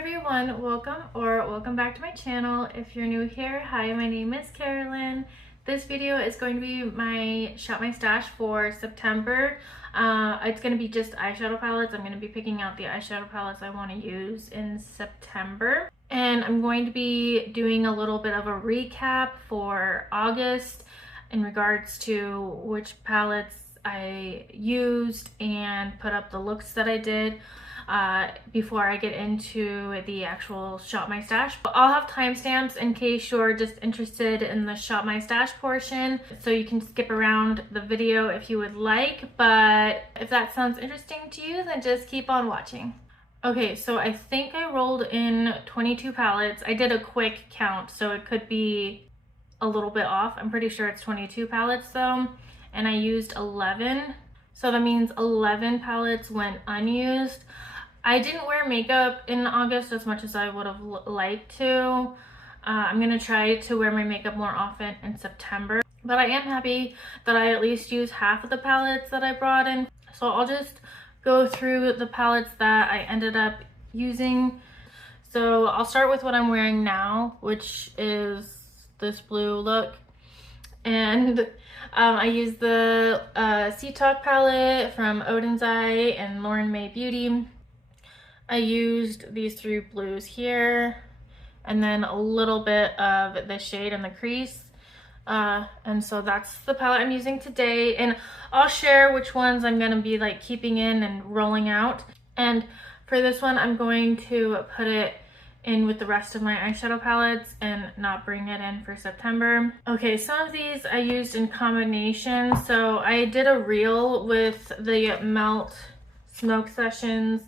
everyone, welcome back to my channel. If you're new here, hi, my name is Carolyn. This video is going to be my Shop My Stash for September. It's going to be just eyeshadow palettes. I'm going to be picking out the eyeshadow palettes I want to use in September. And I'm going to be doing a little bit of a recap for August in regards to which palettes I used and put up the looks that I did. Before I get into the actual Shop My Stash. I'll have timestamps in case you're just interested in the Shop My Stash portion, so you can skip around the video if you would like, but if that sounds interesting to you, then just keep on watching. Okay, so I think I rolled in 22 palettes. I did a quick count, so it could be a little bit off. I'm pretty sure it's 22 palettes though, and I used 11. So that means 11 palettes went unused. I didn't wear makeup in August as much as I would have liked to. I'm gonna try to wear my makeup more often in September, but I am happy that I at least used half of the palettes that I brought in. So I'll just go through the palettes that I ended up using. So I'll start with what I'm wearing now, which is this blue look. And I used the Sea Talk palette from Odin's Eye and Lauren May Beauty. I used these three blues here, and then a little bit of the shade in the crease. And so that's the palette I'm using today. And I'll share which ones I'm going to be like keeping in and rolling out. And for this one, I'm going to put it in with the rest of my eyeshadow palettes and not bring it in for September. Okay, some of these I used in combination. So I did a reel with the Melt Smoke Sessions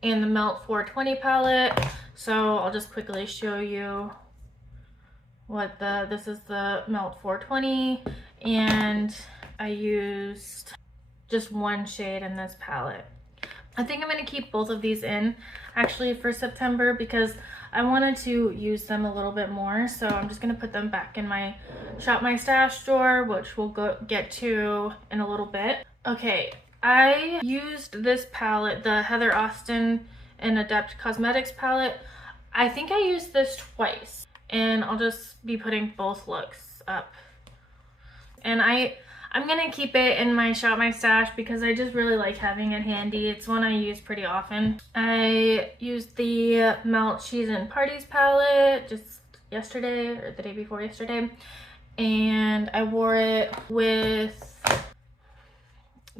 and the Melt 420 palette. So I'll just quickly show you what this is the Melt 420, and I used just one shade in this palette. I think I'm going to keep both of these in actually for September because I wanted to use them a little bit more. So I'm just going to put them back in my Shop My Stash drawer, which we'll get to in a little bit. Okay, I used this palette, the Heather Austin and Adept Cosmetics palette. I think I used this twice, and I'll just be putting both looks up. And I'm gonna keep it in my Shop My Stash because I just really like having it handy. It's one I use pretty often. I used the Melt Cheese and Parties palette just yesterday or the day before yesterday, and I wore it with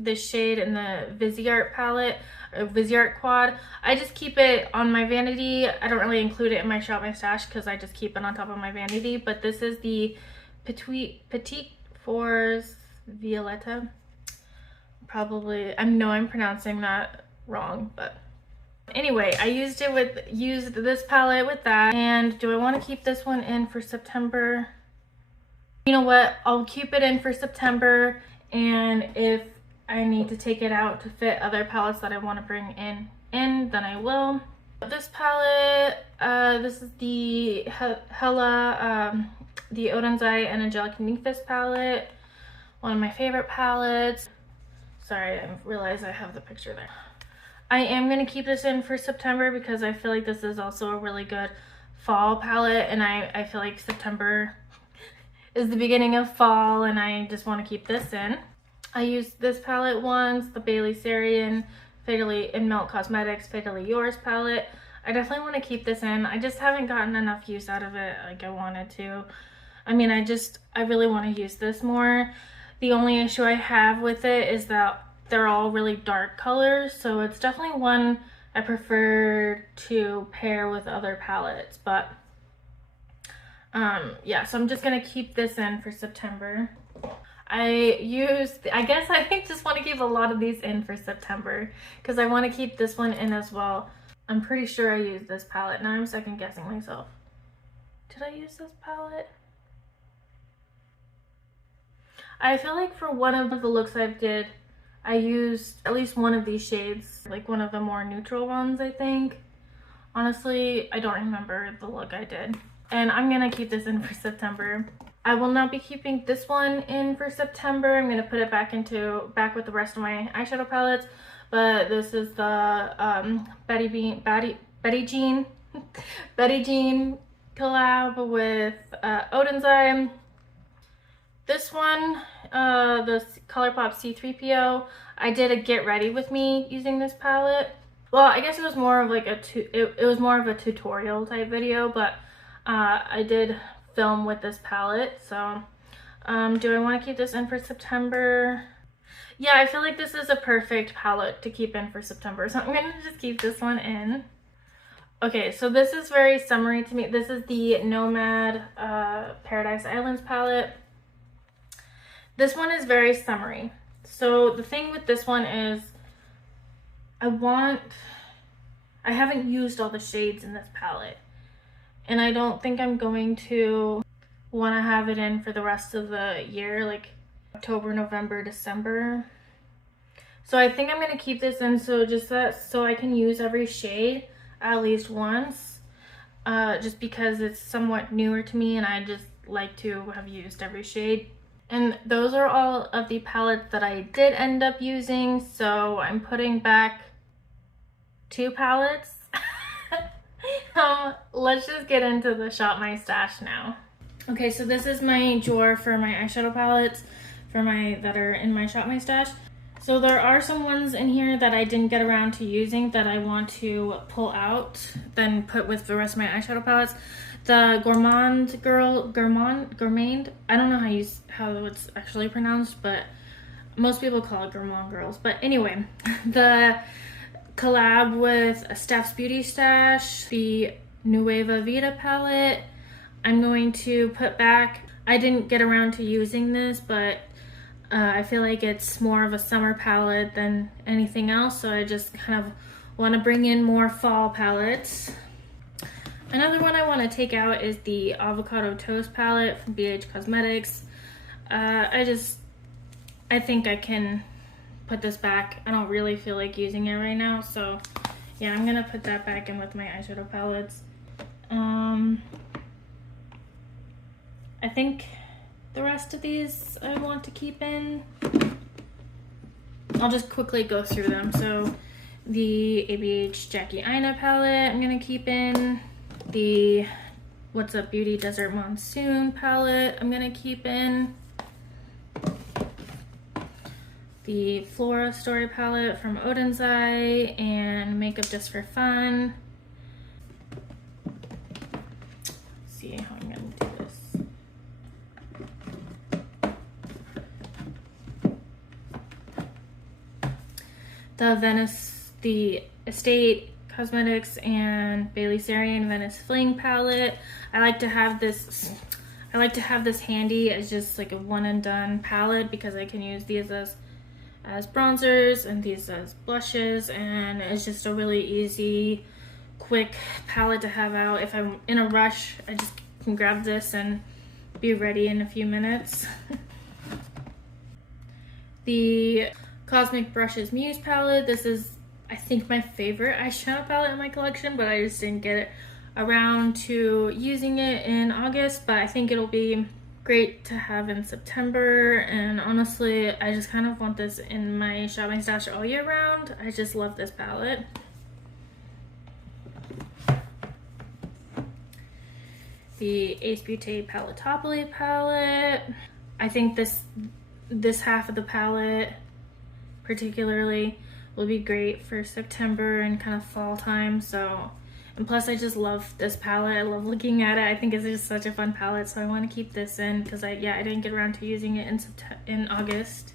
the shade in the Viseart palette, or Viseart quad. I just keep it on my vanity. I don't really include it in my Shop My Stash because I just keep it on top of my vanity, but this is the Petite Fours Violetta. Probably, I know I'm pronouncing that wrong, but anyway, I used this palette with that. And do I want to keep this one in for September? You know what? I'll keep it in for September, and if I need to take it out to fit other palettes that I want to bring in, then I will. This palette, this is the Hella, the Odin's Eye and Angelic Nymphis palette. One of my favorite palettes. Sorry, I realize I have the picture there. I am going to keep this in for September because I feel like this is also a really good fall palette, and I feel like September is the beginning of fall, and I just want to keep this in. I used this palette once, the Bailey Sarian Fatally in Melt Cosmetics Fatally Yours palette. I definitely want to keep this in. I just haven't gotten enough use out of it like I wanted to. I mean, I really want to use this more. The only issue I have with it is that they're all really dark colors, so it's definitely one I prefer to pair with other palettes. But yeah, so I'm just gonna keep this in for September. I just want to keep a lot of these in for September because I want to keep this one in as well. I'm pretty sure I used this palette. Now I'm second guessing myself. Did I use this palette? I feel like for one of the looks I used at least one of these shades, like one of the more neutral ones, I think. Honestly, I don't remember the look I did. And I'm gonna keep this in for September. I will not be keeping this one in for September. I'm gonna put it back with the rest of my eyeshadow palettes. But this is the Betty Jean Betty Jean collab with Odin's Eye. This one, the ColourPop C3PO, I did a get ready with me using this palette. Well, I guess it was more of like it was more of a tutorial type video, but I did film with this palette. So do I want to keep this in for September? Yeah, I feel like this is a perfect palette to keep in for September, so I'm gonna just keep this one in. Okay, so this is very summery to me. This is the Nomad Paradise Islands palette. This one is very summery. So the thing with this one is I haven't used all the shades in this palette, and I don't think I'm going to want to have it in for the rest of the year, like October, November, December. So I think I'm going to keep this in so I can use every shade at least once, just because it's somewhat newer to me and I just like to have used every shade. And those are all of the palettes that I did end up using, so I'm putting back 2 palettes. Let's just get into the Shop My Stash now. Okay, so this is my drawer for my eyeshadow palettes that are in my Shop My Stash. So there are some ones in here that I didn't get around to using that I want to pull out, then put with the rest of my eyeshadow palettes. The Gourmand, I don't know how it's actually pronounced, but most people call it Gourmand Girls. But anyway, the collab with Steph's Beauty Stash, the Nueva Vida palette, I'm going to put back. I didn't get around to using this, but I feel like it's more of a summer palette than anything else, so I just kind of want to bring in more fall palettes. Another one I want to take out is the Avocado Toast palette from BH Cosmetics. I think I can put this back. I don't really feel like using it right now, so yeah, I'm gonna put that back in with my eyeshadow palettes. I think the rest of these I want to keep in. I'll just quickly go through them. So the ABH Jackie Aina palette I'm gonna keep in. The What's Up Beauty Desert Monsoon palette I'm gonna keep in. The Flora Story palette from Odin's Eye and Makeup Just for Fun. Let's see how I'm gonna do this. The Estate Cosmetics and Bailey Sarian Venice Fling palette. I like to have this handy as just like a one and done palette because I can use these as bronzers and these as blushes, and it's just a really easy, quick palette to have out. If I'm in a rush, I just can grab this and be ready in a few minutes. The Cosmic Brushes Muse palette. This is, I think, my favorite eyeshadow palette in my collection, but I just didn't get around to using it in August, but I think it'll be great to have in September. And honestly, I just kind of want this in my Shop My Stash all year round. I just love this palette. The Ace Beauté Paletopoli palette. I think this half of the palette particularly will be great for September and kind of fall time. So, and plus I just love this palette. I love looking at it. I think it's just such a fun palette, so I want to keep this in because I didn't get around to using it in August.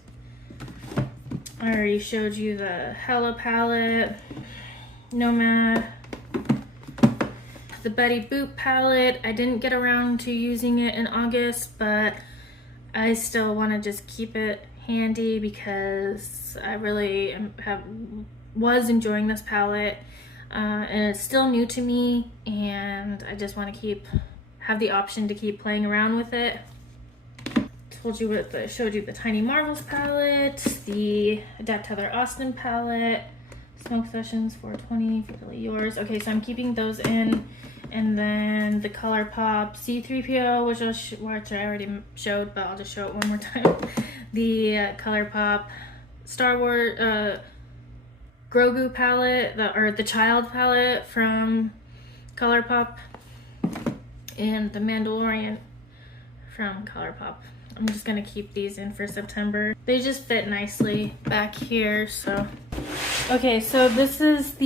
I already showed you the Hella palette, Nomad, the Betty Boop palette. I didn't get around to using it in August, but I still want to just keep it handy because I really was enjoying this palette, and it's still new to me, and I just want to have the option to keep playing around with it. Showed you the Tiny Marvels palette, the Adapt Heather Austin palette, Smoke Sessions 420, Really Yours. Okay, so I'm keeping those in. And then the ColourPop C3PO, which I already showed, but I'll just show it one more time. The ColourPop Star Wars Grogu palette, the Child palette from ColourPop and the Mandalorian from ColourPop. I'm just gonna keep these in for September. They just fit nicely back here, so. Okay, so this is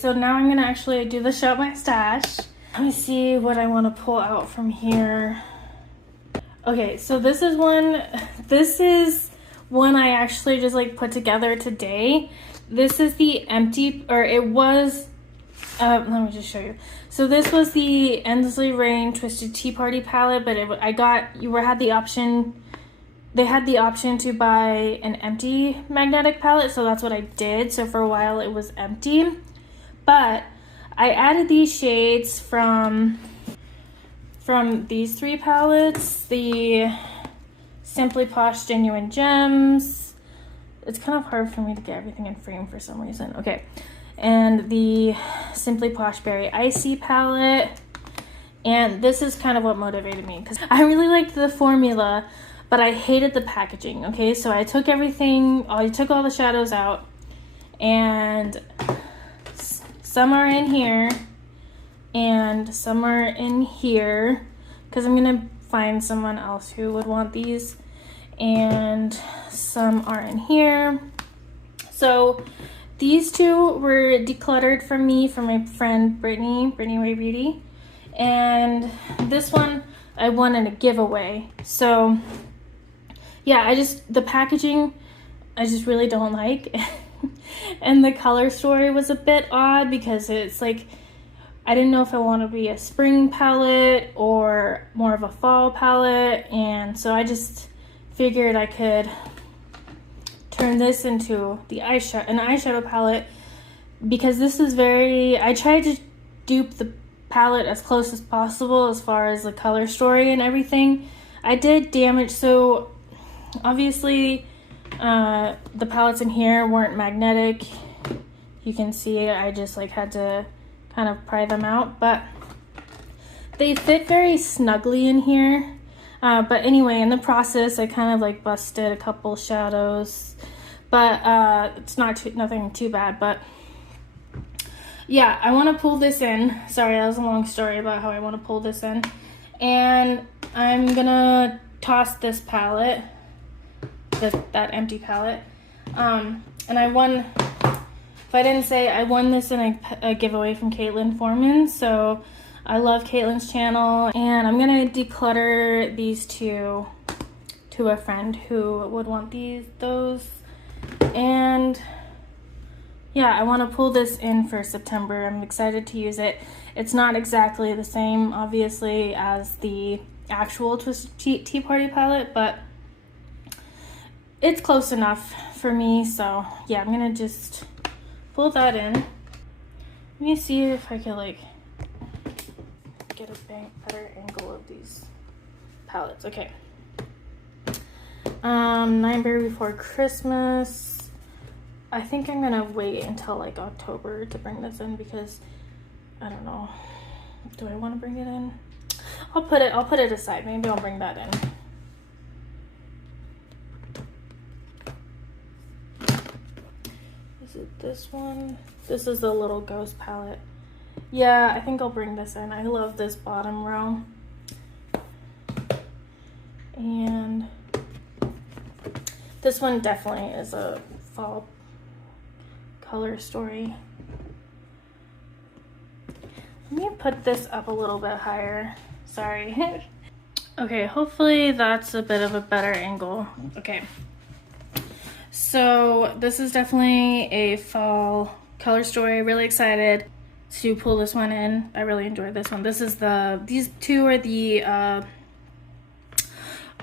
so now I'm gonna actually do the Shop My Stash. Let me see what I wanna pull out from here. Okay, so this is one I actually just like put together today. This is the empty, or it was, let me just show you. So this was the Endlessly Rain Twisted Tea Party palette, but they had the option to buy an empty magnetic palette, so that's what I did. So for a while it was empty, but I added these shades from these three palettes, the Simply Posh Genuine Gems. It's kind of hard for me to get everything in frame for some reason. Okay. And the Simply Posh Berry Icy palette. And this is kind of what motivated me, because I really liked the formula, but I hated the packaging. Okay, so I took I took all the shadows out, and some are in here and some are in here, because I'm gonna find someone else who would want these, and some are in here. So these two were decluttered from me from my friend Brittany Way Beauty, and this one I won in a giveaway. So yeah, the packaging I just really don't like. And the color story was a bit odd, because it's like, I didn't know if I want to be a spring palette or more of a fall palette, and so I just figured I could turn this into an eyeshadow palette, because this is I tried to dupe the palette as close as possible as far as the color story and everything. I did damage, so obviously the palettes in here weren't magnetic. You can see I just like had to kind of pry them out, but they fit very snugly in here. But anyway, in the process I kind of like busted a couple shadows, but it's nothing too bad. But yeah, I want to pull this in. Sorry, that was a long story about how I want to pull this in. And I'm gonna toss this palette, that empty palette. And I won, if I didn't say, I won this in a giveaway from Caitlin Foreman. So I love Caitlin's channel, and I'm gonna declutter these two to a friend who would want those. And yeah, I want to pull this in for September. I'm excited to use it. It's not exactly the same, obviously, as the actual Twisted Tea Party palette, but it's close enough for me. So yeah, I'm gonna just pull that in. Let me see if I can like get a better angle of these palettes. Okay. Nightmare Before Christmas. I think I'm gonna wait until like October to bring this in, because I don't know. Do I want to bring it in? I'll put it aside. Maybe I'll bring that in. Is it this one? This is the Little Ghost palette. Yeah, I think I'll bring this in. I love this bottom row. And this one definitely is a fall color story. Let me put this up a little bit higher. Sorry. Okay, hopefully that's a bit of a better angle. Okay. So this is definitely a fall color story. Really excited to pull this one in. I really enjoyed this one. These two are the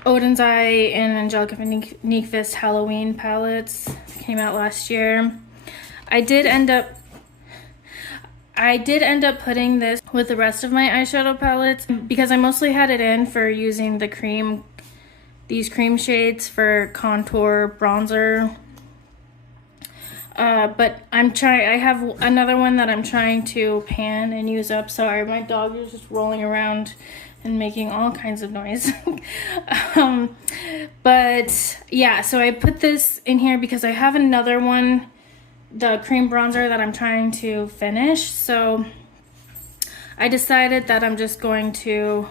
Odin's Eye and Angelica Nyquist Halloween palettes. Came out last year. I did end up putting this with the rest of my eyeshadow palettes, because I mostly had it in for using these cream shades for contour, bronzer. But I have another one that I'm trying to pan and use up. Sorry, my dog is just rolling around and making all kinds of noise. But yeah, so I put this in here because I have another one, the cream bronzer, that I'm trying to finish. So I decided that I'm just going to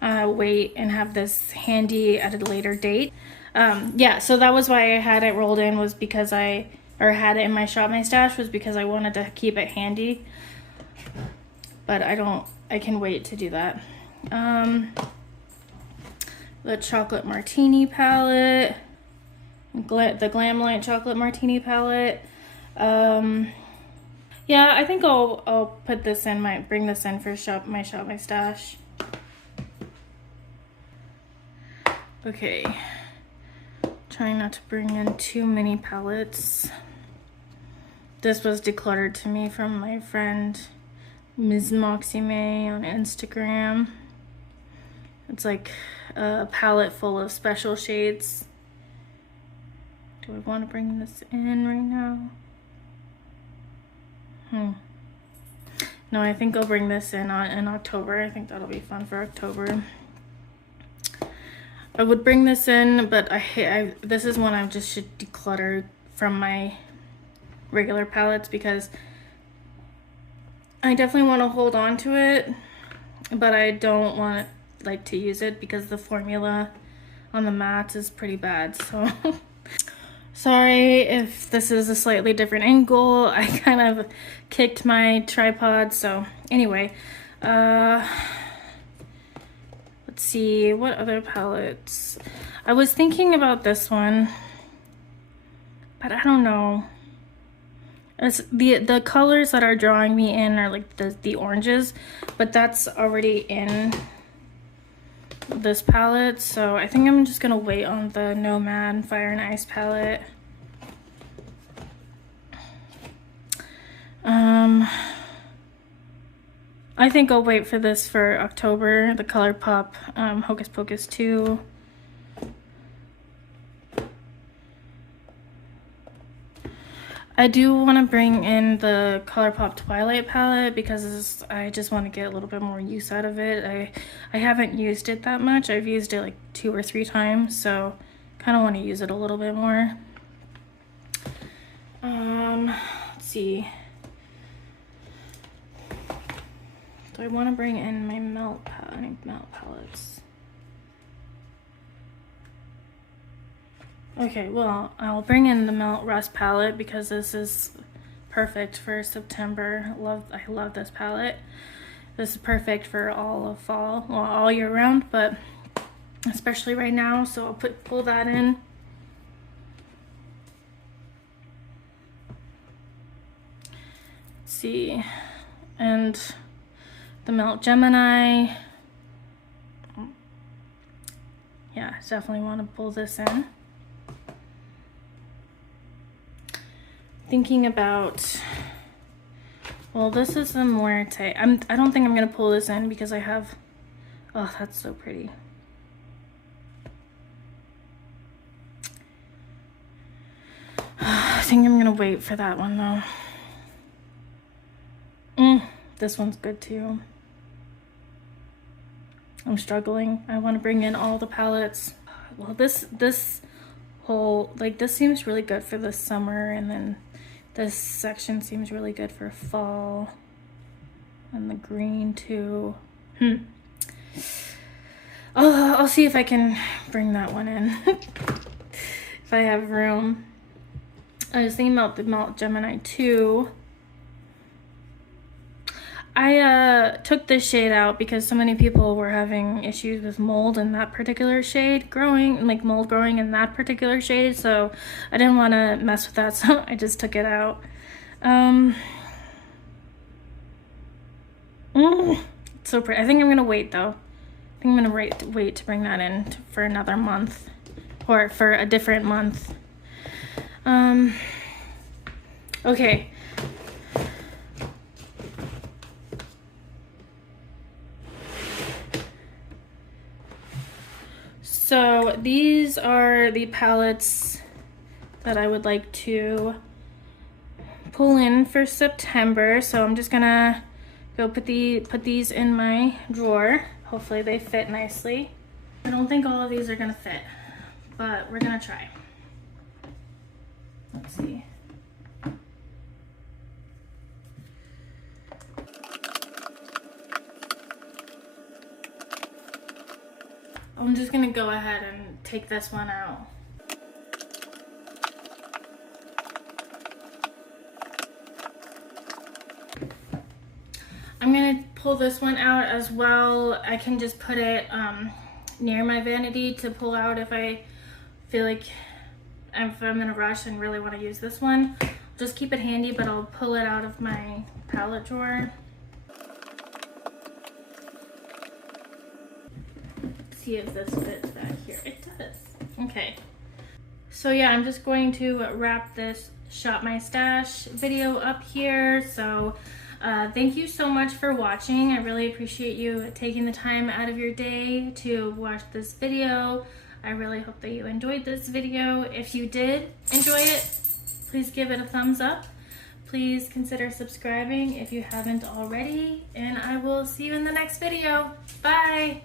wait and have this handy at a later date. Yeah, so that was why I had it rolled in, was because had it in my Shop My Stash, was because I wanted to keep it handy. But I can wait to do that. The Chocolate Martini palette, the Glamlight Chocolate Martini palette. Yeah, I think I'll put this in bring this in for Shop My Stash. Okay, trying not to bring in too many palettes. This was decluttered to me from my friend Ms. Moxie May on Instagram. It's like a palette full of special shades. Do I want to bring this in right now? No, I think I'll bring this in October. I think that'll be fun for October. I would bring this in, but this is one I just should declutter from my regular palettes, because I definitely want to hold on to it, but I don't want to use it because the formula on the mattes is pretty bad. So sorry if this is a slightly different angle. I kind of kicked my tripod. So anyway, let's see, what other palettes? I was thinking about this one, but I don't know. It's the colors that are drawing me in are like the oranges, but that's already in this palette, so I think I'm just gonna wait on the Nomad Fire and Ice palette. I think I'll wait for this for October, the ColourPop Hocus Pocus 2. I do want to bring in the ColourPop Twilight palette because I just want to get a little bit more use out of it. I haven't used it that much. I've used it like 2 or 3 times, so kind of want to use it a little bit more. Let's see. Do I want to bring in my melt palettes? Okay, well, I'll bring in the Melt Rust palette because this is perfect for September. I love this palette. This is perfect for all of fall, well, all year round, but especially right now. So I'll pull that in. Let's see, and the Melt Gemini. Yeah, definitely want to pull this in. Thinking about, well, this is the Muerte. I don't think I'm gonna pull this in because I have, oh, that's so pretty. I think I'm gonna wait for that one though. This one's good too. I'm struggling. I want to bring in all the palettes. Well, this whole, like, this seems really good for the summer, and then this section seems really good for fall, and the green too. I'll see if I can bring that one in if I have room. I was thinking about the Melt Gemini 2. I took this shade out because so many people were having issues with mold in that particular shade growing, like mold growing in that particular shade, so I didn't want to mess with that, so I just took it out. It's so pretty. I think I'm gonna wait though. I think I'm gonna wait to bring that in for another month, or for a different month. Okay. So these are the palettes that I would like to pull in for September. So I'm just gonna go put these in my drawer. Hopefully they fit nicely. I don't think all of these are gonna fit, but we're gonna try. Let's see. I'm just gonna go ahead and take this one out. I'm gonna pull this one out as well. I can just put it near my vanity to pull out if I feel like if I'm in a rush and really want to use this one. Just keep it handy, but I'll pull it out of my palette drawer. See if this fits back here. It does. Okay. So yeah, I'm just going to wrap this Shop My Stash video up here. So thank you so much for watching. I really appreciate you taking the time out of your day to watch this video. I really hope that you enjoyed this video. If you did enjoy it, please give it a thumbs up. Please consider subscribing if you haven't already, and I will see you in the next video. Bye!